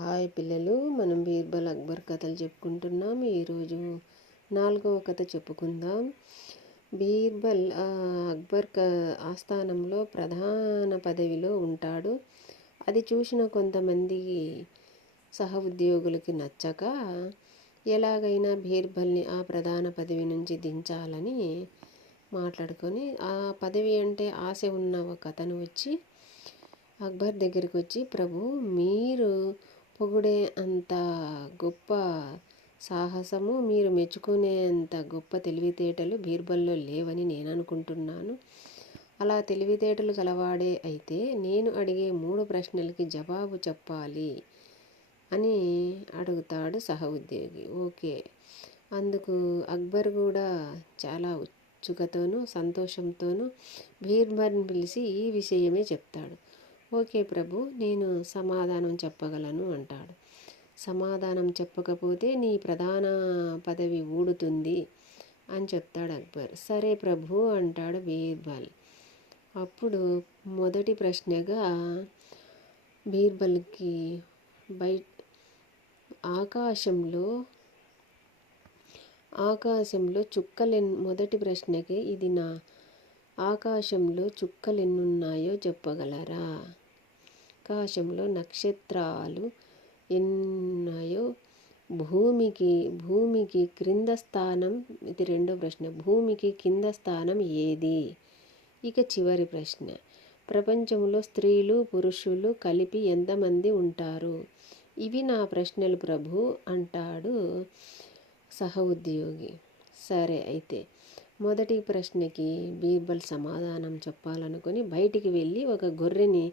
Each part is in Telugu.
హాయ్ పిల్లలు, మనం బీర్బల్ అక్బర్ కథలు చెప్పుకుంటున్నాం. ఈరోజు 4వ కథ చెప్పుకుందాం. బీర్బల్ అక్బర్ ఆస్థానంలో ప్రధాన పదవిలో ఉంటాడు. అది చూసిన కొంతమంది సహ ఉద్యోగులకి నచ్చక ఎలాగైనా బీర్బల్ని ఆ ప్రధాన పదవి నుంచి దించాలని మాట్లాడుకొని, ఆ పదవి అంటే ఆశ ఉన్న ఒక అతను వచ్చి అక్బర్ దగ్గరికి వచ్చి, ప్రభు, మీరు పొగిడే అంత గొప్ప సాహసము, మీరు మెచ్చుకునేంత గొప్ప తెలివితేటలు బీర్బల్లో లేవని నేను అనుకుంటున్నాను. అలా తెలివితేటలు గలవాడే అయితే నేను అడిగే 3 ప్రశ్నలకి జవాబు చెప్పాలి అని అడుగుతాడు సహ ఉద్యోగి. ఓకే. అందుకు అక్బర్ కూడా చాలా ఉత్సుకతోనూ సంతోషంతోనూ బీర్బల్ని పిలిచి ఈ విషయమే చెప్తాడు. ఓకే ప్రభు, నేను సమాధానం చెప్పగలను అంటాడు. సమాధానం చెప్పకపోతే నీ ప్రధాన పదవి ఊడుతుంది అని చెప్తాడు అక్బర్. సరే ప్రభు అంటాడు బీర్బల్. అప్పుడు మొదటి ప్రశ్నగా బీర్బల్కి ఆకాశంలో మొదటి ప్రశ్నకి ఇది నా ఆకాశంలో చుక్కలెన్నున్నాయో చెప్పగలరా? ఆకాశంలో నక్షత్రాలు ఎన్నున్నాయో, భూమికి క్రింద స్థానం, ఇది రెండో ప్రశ్న, భూమికి కింద స్థానం ఏది? ఇక చివరి ప్రశ్న, ప్రపంచంలో స్త్రీలు పురుషులు కలిపి ఎంతమంది ఉంటారు? ఇవి నా ప్రశ్నలు ప్రభు అంటాడు సహ ఉద్యోగి. సరే, అయితే మొదటి ప్రశ్నకి బీర్బల్ సమాధానం చెప్పాలనుకొని బయటికి వెళ్ళి ఒక గొర్రెని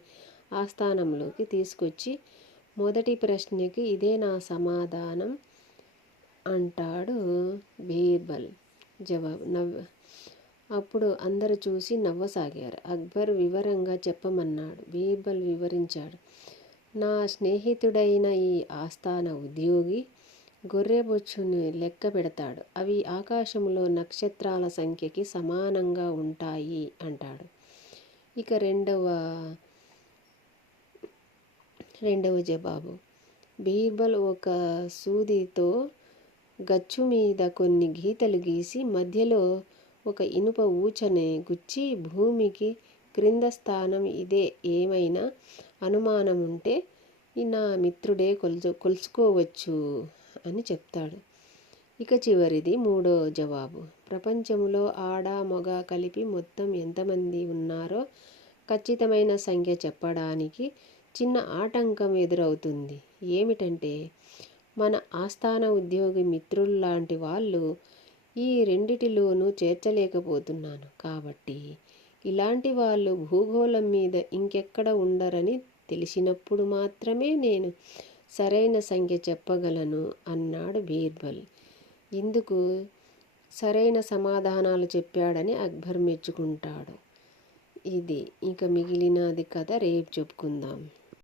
ఆస్థానంలోకి తీసుకొచ్చి, మొదటి ప్రశ్నకి ఇదే నా సమాధానం అంటాడు బీర్బల్ జవాబు. అప్పుడు అందరూ చూసి నవ్వసాగారు. అక్బర్ వివరంగా చెప్పమన్నాడు. బీర్బల్ వివరించాడు. నా స్నేహితుడైన ఈ ఆస్థాన ఉద్యోగి గొర్రె బొచ్చుని లెక్క పెడతాడు. అవి ఆకాశంలో నక్షత్రాల సంఖ్యకి సమానంగా ఉంటాయి అంటాడు. ఇక రెండవ జవాబు, బీర్బల్ ఒక సూదితో గచ్చు మీద కొన్ని గీతలు గీసి మధ్యలో ఒక ఇనుప ఊచని గుచ్చి, భూమికి క్రింద స్థానం ఇదే, ఏమైనా అనుమానం ఉంటే నా మిత్రుడే కొలుసుకోవచ్చు అని చెప్తాడు. ఇక చివరిది మూడో జవాబు, ప్రపంచంలో ఆడ మగ కలిపి మొత్తం ఎంతమంది ఉన్నారో ఖచ్చితమైన సంఖ్య చెప్పడానికి చిన్న ఆటంకం ఎదురవుతుంది. ఏమిటంటే, మన ఆస్థాన ఉద్యోగి మిత్రుల్లాంటి వాళ్ళు ఈ రెండిటిలోనూ చేర్చలేకపోతున్నాను. కాబట్టి ఇలాంటి వాళ్ళు భూగోళం మీద ఇంకెక్కడ ఉండరని తెలిసినప్పుడు మాత్రమే నేను సరైన సంఖ్య చెప్పగలను అన్నాడు బీర్బల్. ఇందుకు సరైన సమాధానాలు చెప్పాడని అక్బర్ మెచ్చుకుంటాడు. ఇది. ఇక మిగిలినది కథ రేపు చెప్పుకుందాం.